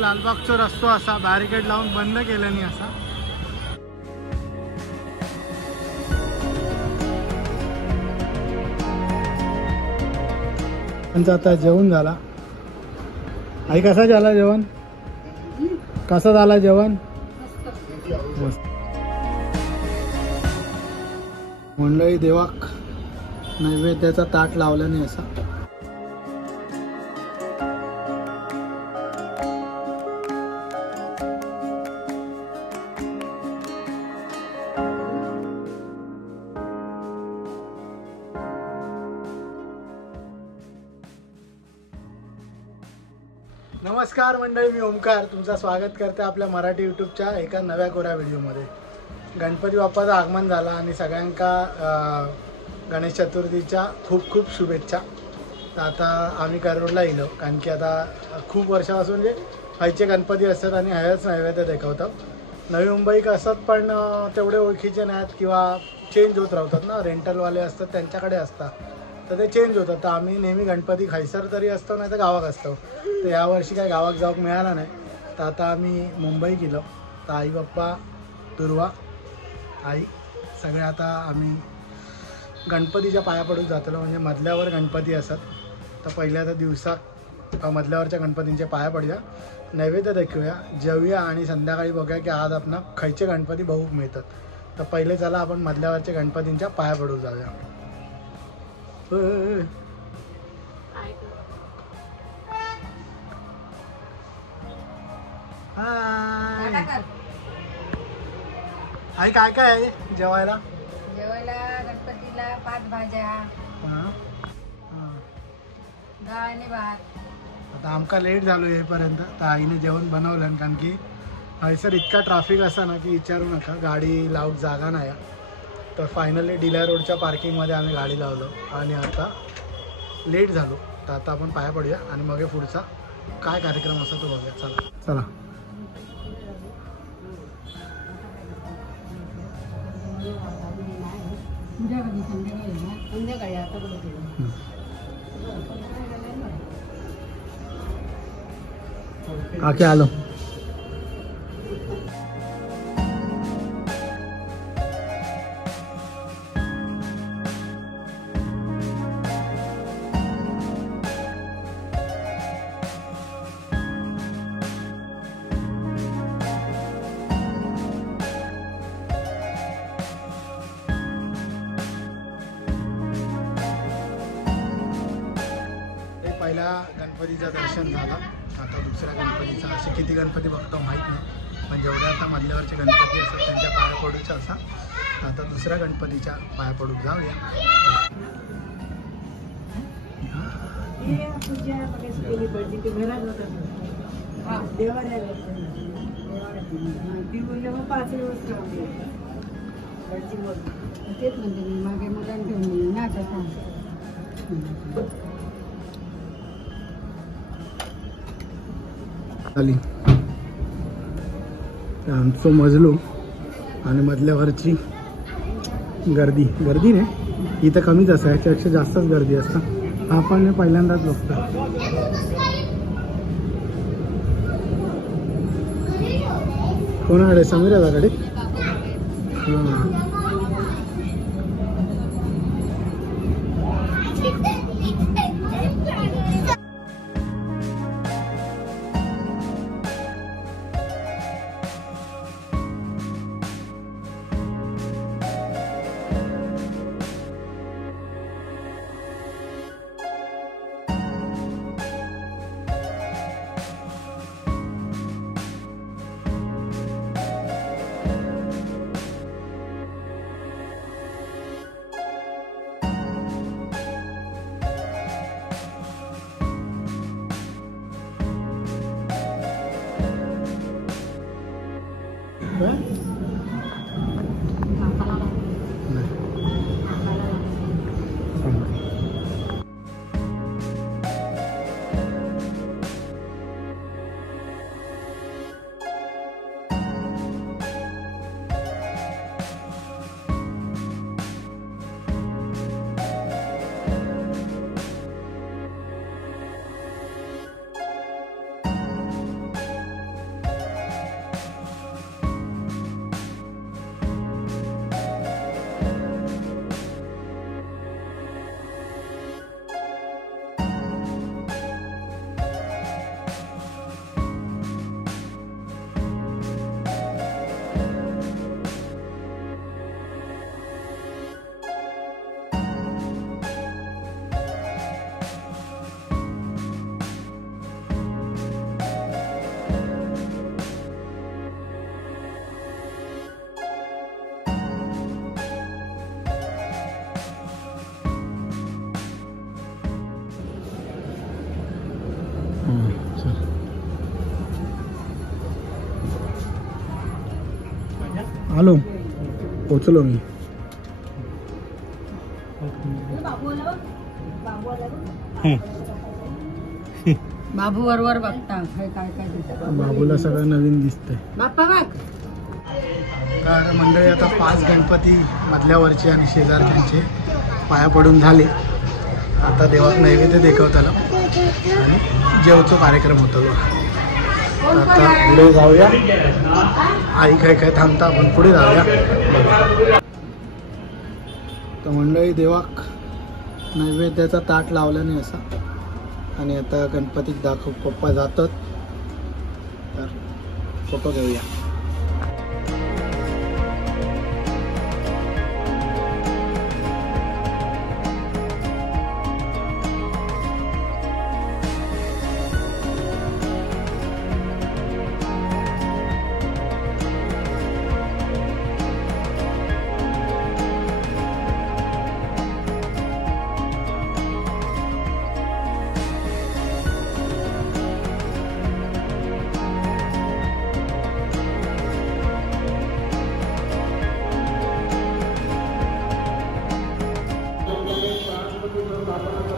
लालबागचा रस्ता असा बॅरिकेड लावून बंद केल्याने असा आता जेवण झाला. आई कसा झाला जेवण? कसा झाला जेवण? मंडळी देवाक नैवेद्याचा ताट लावल्याने असा नमस्कार मंडळी, मी ओमकार तुमचं स्वागत करते आपल्या मराठी यूट्यूबच्या एका नव्या कोऱ्या व्हिडिओमध्ये. गणपती बाप्पाचं आगमन झाला आणि सगळ्यांका गणेश चतुर्थीच्या खूप खूप शुभेच्छा. तर आता आम्ही करोडला येलो कारण की आता खूप वर्षापासून जे हयचे गणपती असतात आणि हयच नैवेद्य दाखवतात. नवी मुंबईक असतात पण तेवढे ओळखीचे नाहीत किंवा चेंज होत राहतात ना, रेंटलवाले असतात त्यांच्याकडे असतात तर ते चेंज होतात. तर आम्ही नेहमी गणपती खैसर तरी असतो नाही तर गावाक असतो. तर यावर्षी काय गावाक जाऊक मिळाला नाही तर आता आम्ही मुंबई गेलो. तर आई बाप्पा दुर्वा आई सगळे आता आम्ही गणपतीच्या पाया पडून जातलो. म्हणजे मधल्यावर गणपती असतात तर पहिल्या तर दिवसात मधल्यावरच्या गणपतींचे पाया पडूया, नैवेद्य दाखवूया, जेवूया आणि संध्याकाळी बघूया की आज आपण खयचे गणपती बघूक मिळतात. तर पहिले चला आपण मधल्यावरच्या गणपतींच्या पाया पडून जाऊया. आई काय काय आहे जेवायला? जेवायला गणपतीला 5 भाज्या, डाळ आणि भात. आता आमका लेट झालो येईपर्यंत तर आईने जेवण बनवलं कारण की हयसर इतका ट्रॅफिक असा ना की विचारू नका, गाडी लावूक जागा नाही. तर फायनली डिला रोडच्या पार्किंगमध्ये आम्ही गाडी लावलो आणि आता लेट झालो. तर आता आपण पाया पडूया आणि मग पुढचा काय कार्यक्रम असतो तो बघूया. चला चला. आके आलो. पहिल्या गणपतीचं दर्शन झालं. आता दुसऱ्या गणपतीचा असे किती गणपती बघतो माहीत नाही पण जेवढे आता मधल्यावरचे गणपती असतात त्यांच्या पाया पडूच्या असा. आता दुसऱ्या गणपतीच्या पाया पडून जाऊया. आली आमचं मजलो आणि मधल्यावरची गर्दी नाही इथं कमीच असं याच्यापेक्षा जास्तच गर्दी असतं. आपण पहिल्यांदाच बघतो. कोणाकडे? समीर दादाकडे. हां आलो पोचलो मी. बाबू बरोबर बघता काय काय काय दिसतं. बाबूला सगळं नवीन दिसतंय. बाप्पा बघ. तर मंडळी आता 5 गणपती मधल्या वरचे आणि शेजारच्यांचे पाया पडून झाले. आता देवाक नैवेद्य दाखवताना आणि जेवचो कार्यक्रम होतो. आता पुढे जाऊया. आई काय काय थांबता आपण पुढे जाऊया. तर मंडळी देवाक नैवेद्याचा ताट लावल्याने असा आणि आता गणपतीक दाखव पप्पा जातात. तर फोटो घेऊया.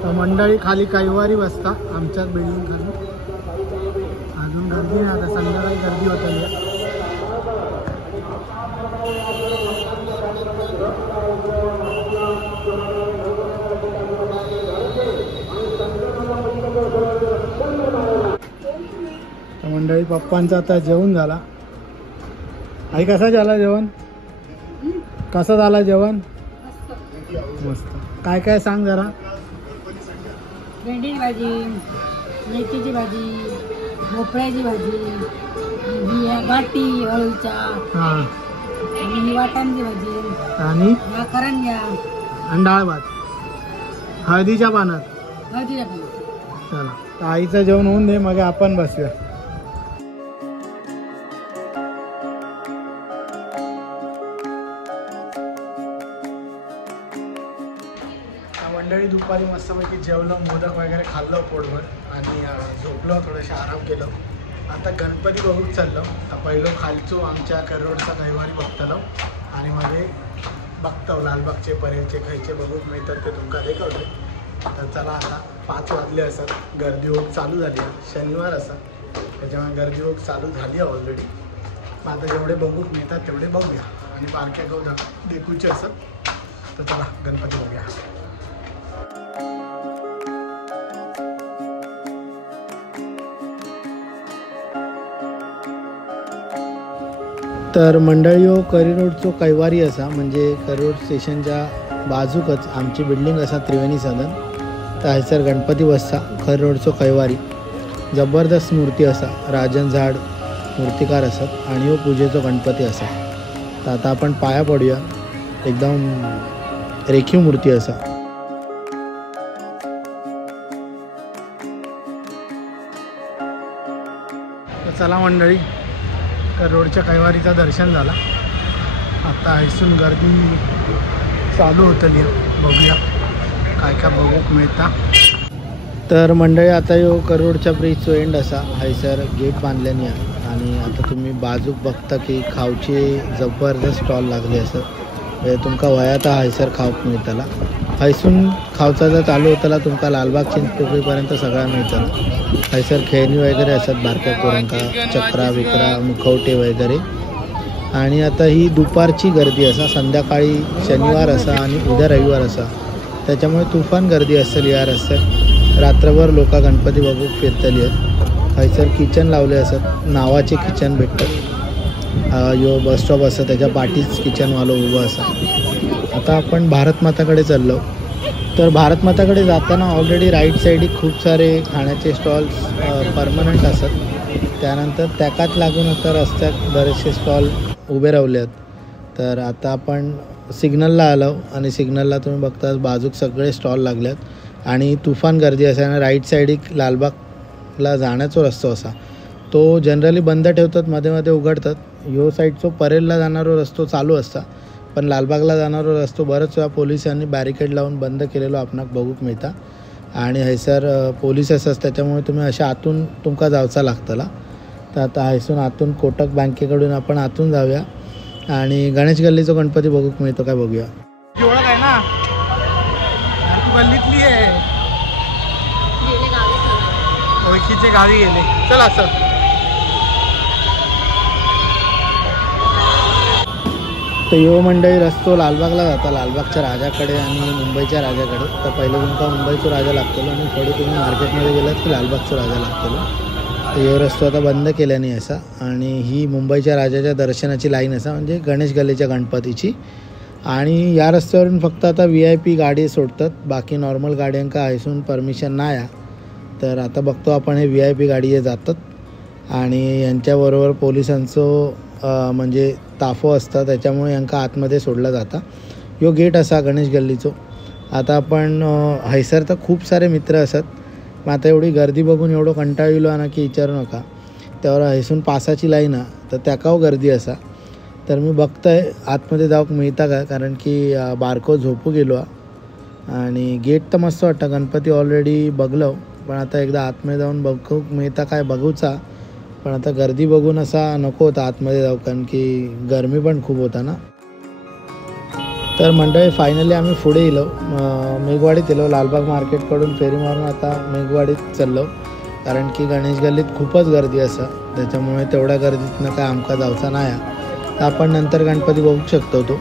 तर मंडळी खाली कैवारी बसता आमच्याच बिल्डिंग खाली. अजून गर्दी नाही. आता संध्याकाळी गर्दी होत. मंडळी पप्पांचा आता जेवण झाला. आई कसा झाला जेवण? कसं झाला जेवण? मस्त. काय काय सांग जरा. भेंडीची भाजी, मेथीची भाजी, भोपळ्याची भाजी, गाठी अळूच्या हां आणि वाटाण्याची भाजी आणि करंज्या आणि डाळ भात हळदीच्या पानात. हळदीच्या पानात. चला तर आईचं जेवण होऊन दे मग आपण बसूया. मंडळी दुपारी मस्तपैकी जेवलं, मोदक वगैरे खाल्लं पोटभर आणि झोपलो, थोडंसं आराम केलं. आता गणपती बघूक चाललो. तर पहिलं खालचो आमच्या करोडचा कैवारी बघतलो आणि मध्ये बघतो लालबागचे परेलचे खयचे बघूक मिळतात ते तुमका दाखवते. तर चला आता 5 वाजले असत. गर्दी होक चालू झाली आहे. शनिवार असा त्याच्यामुळे गर्दी होक चालू झाली आहे ऑलरेडी. आता जेवढे बघूक मिळतात तेवढे बघूया आणि बारक्या गहू देखूचे असत. तर चला गणपती बघूया. तर मंडळी हो करी रोडचो कैवारी असा म्हणजे करी रोड स्टेशनच्या बाजूकच आमची बिल्डिंग असा त्रिवेणी सदन. तर हायसर गणपती बसता करी रोडचो कैवारी. जबरदस्त मूर्ती असा. राजन झाड मूर्तिकार असत आणि हो पूजेचो गणपती असा. तर आता आपण पाया पडूया. एकदम रेखीव मूर्ती असा. चला मंडळी तर रोडच्या कैवारीचं दर्शन झाला. आता इथून गर्दी चालू होतली. बघूया काय काय बघूक मिळता. तर मंडळी आता यो करोडच्या ब्रिजचो एंड असा. हायसर गेट बांधल्याने आहे आणि आता तुम्ही बाजूक बघता की खावचे जबरदस्त स्टॉल लागले असत. तुमका वयाता हायसर खावक मिळतला. हायसून खावचा जर चालू होताला तुमका लालबाग चिंचपोकळीपर्यंत सगळा मिळतला. हायसर खेळणी वगैरे असतात बारक्या पोरांका, चक्रा विक्रा मुखवटे वगैरे. आणि आता ही दुपारची गर्दी असा. संध्याकाळी शनिवार असा आणि उद्या रविवार असा त्याच्यामुळे तुफान गर्दी असेल या रस्त्यात. रात्रभर लोक गणपती बघूक फिरतली आहेत. हायसर किचन लावले असत. नावाचे किचन भेटतात. यो बस स्टॉप असं त्याच्या पाठीच किचनवालो उभं असा. आता आपण भारत माताकडे चाललो. तर भारत माताकडे जाताना ऑलरेडी राईट साईड खूप सारे खाण्याचे स्टॉल्स परमनंट असतात. त्यानंतर त्याकात लागून आता रस्त्यात बरेचसे स्टॉल उभे रावले आहेत. तर आता आपण सिग्नलला आलो आणि सिग्नलला तुम्ही बघता बाजूक सगळे स्टॉल लागल्यात आणि तुफान गर्दी असा. आणि राईट साईड लालबागला जाण्याचा रस्तो असा तो जनरली बंद ठेवतात, मध्ये मध्ये उघडतात. यो साईडचो परेलला जाणारा रस्तो चालू असता पण लालबागला जाणारा रस्तो बरंच वेळा पोलिसांनी बॅरिकेड लावून बंद केलेलो आपणाक बघूक मिळता. आणि हैसर पोलीस असतात त्याच्यामुळे तुम्ही अशा आतून तुमका जावचा लागतला. तर आता हैसून आतून कोटक बँकेकडून आपण आतून जाऊया आणि गणेश गल्लीचा गणपती बघूक मिळतो काय बघूया. ओळख आहे ना, तू गल्लीतली आहे. ओळखीचे गावी गेले. चल असं तर यो मंडळी रस्तो लालबागला जाता, लालबागच्या राजाकडे आणि मुंबईच्या राजाकडे. तर पहिलं तुमका मुंबईचा राजा लागतलो आणि थोडे तुम्ही मार्केटमध्ये गेलात की लालबागचा राजा लागतलो. तर यो रस्तो आता बंद केल्याने असा, आणि ही मुंबईच्या राजाच्या दर्शनाची लाईन असा, म्हणजे गणेश गल्लीच्या गणपतीची. आणि या रस्त्यावरून फक्त आता VIP गाडी सोडतात, बाकी नॉर्मल गाड्यांका हायसून परमिशन नाही आहे. तर आता बघतो आपण हे VIP गाडी हे जातात आणि यांच्याबरोबर पोलिसांचं म्हणजे ताफो असता, त्याच्यामुळे यांका आतमध्ये सोडला जाता. यो गेट असा गणेश गल्लीचो. आता आपण हैसर तर खूप सारे मित्र असत, मग आता एवढी गर्दी बघून एवढं कंटाळलो ना की विचारू नका. त्यावर हैसून पासाची लाईन आहे, तर त्याकाव गर्दी असा. तर मी बघतोय आतमध्ये जाऊक मिळता का, कारण की बारको झोपू गेलो आणि गेट तर मस्त वाटतं. गणपती ऑलरेडी बघलो, पण आता एकदा आतमध्ये जाऊन बघू मिळता काय बघूचा. पण आता गर्दी बघून असा नको होता आतमध्ये जाऊ, कारण की गरमी पण खूप होता ना. तर मंडळी फायनली आम्ही पुढे येलो, मेघवाडीत येलो. लालबाग मार्केटकडून फेरी मारून आता मेघवाडीत चाललो, कारण की गणेश गल्लीत खूपच गर्दी असा. त्याच्यामुळे तेवढ्या गर्दीतनं काय आमका जाऊचा नाही. तर आपण नंतर गणपती बघू शकतो तो.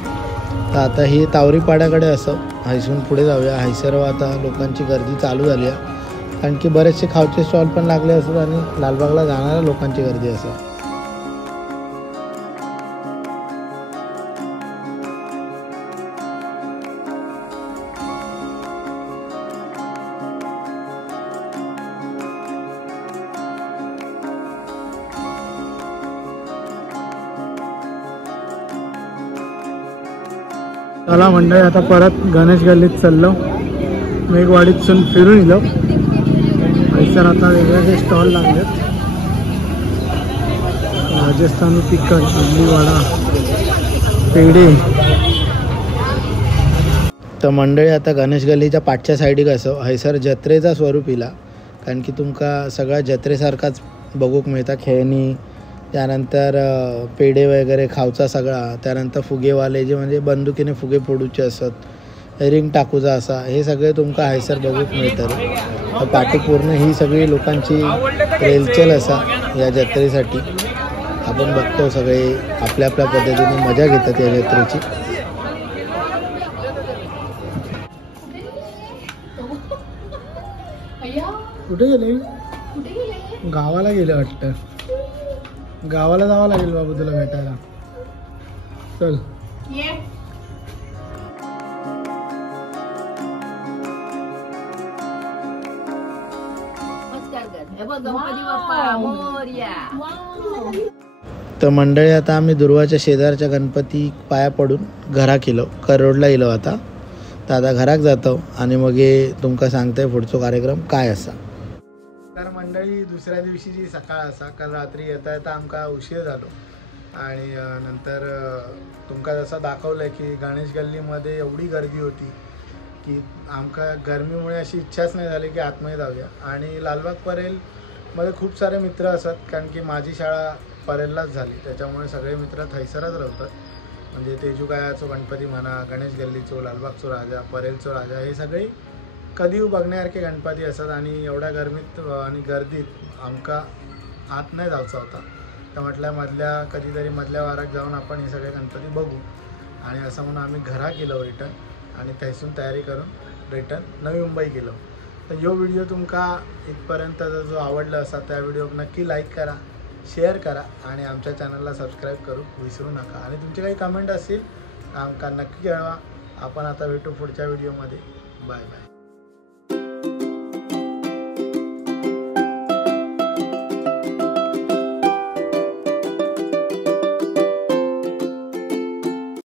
तर आता ही तावरीपाड्याकडे असं हैसून पुढे जाऊया. हैसरवर आता लोकांची गर्दी चालू झाली आहे, कारण की बरेचसे खावचे स्टॉल पण लागले असतात आणि लालबागला जाणाऱ्या लोकांची गर्दी असते. चला मंडळी, आता परत गणेश गल्लीत चाललो. मेघवाडीतून फिरून येलो. सर आता वेगवेगळे स्टॉल लागलेत. राजस्थानी तिखट, इडली वडा, पेढे. तर मंडळी आता गणेश गल्लीच्या पाठच्या साईडीक असं हैसर जत्रेचा स्वरूप इला, कारण की तुमका सगळ्या जत्रेसारखाच बघूक मिळता. खेळणी, त्यानंतर पेढे वगैरे खावचा सगळा, त्यानंतर फुगेवाले जे म्हणजे बंदुकीने फुगे फोडूचे असत, रिंग टाकूचा असा, हे सगळे तुमका हैसर बघूक मिळतात. पाठी पूर्ण ही सगळी लोकांची रेलचेल असा या जत्रेसाठी. आपण बघतो सगळे आपल्या आपल्या पद्धतीने मजा घेतात या जत्रेची. कुठे गेले? गावाला गेले वाटतं. गावाला जावं लागेल बाबू तुला भेटायला. चल. तर मंडळी आता आम्ही दुर्वाच्या शेजारच्या गणपती पाया पडून घराक येलो, करोडला येलो आता. तर आता घराक जातो आणि मग तुमका सांगताय पुढचा कार्यक्रम काय असा. तर मंडळी दुसऱ्या दिवशीची सकाळ असा. काल रात्री येता येता आमका उशीर झालो आणि नंतर तुमका जसं दाखवलं की गणेश गल्लीमध्ये एवढी गर्दी होती की आमका गरमीमुळे अशी इच्छाच नाही झाली की आतमध्ये जाऊया. आणि लालबाग परेलमध्ये खूप सारे मित्र असतात, कारण की माझी शाळा परेललाच झाली, त्याच्यामुळे सगळे मित्र थैसरच राहतात. म्हणजे तेजुकायाचो गणपती म्हणा, गणेश गल्लीचो, लालबागचो राजा, परेलचो राजा, हे सगळे कधी बघण्यासारखे गणपती असतात. आणि एवढ्या गरमीत आणि गर्दीत आमका आत नाही जायचा होता. तर म्हटलं कधीतरी मधल्या वारात जाऊन आपण हे सगळे गणपती बघू. आणि असं म्हणून आम्ही घरा गेलो रिटर्न, आणि थैसून तयारी करून रिटर्न नवी मुंबई गेलो. तर यो व्हिडिओ तुमका इथपर्यंत जो आवडला असा त्या व्हिडिओ नक्की लाईक करा, शेअर करा आणि आमच्या चॅनलला सबस्क्राईब करू विसरू नका. आणि तुमचे काही कमेंट असतील आमका नक्की कळवा. आपण आता भेटू पुढच्या व्हिडिओमध्ये. Bye bye.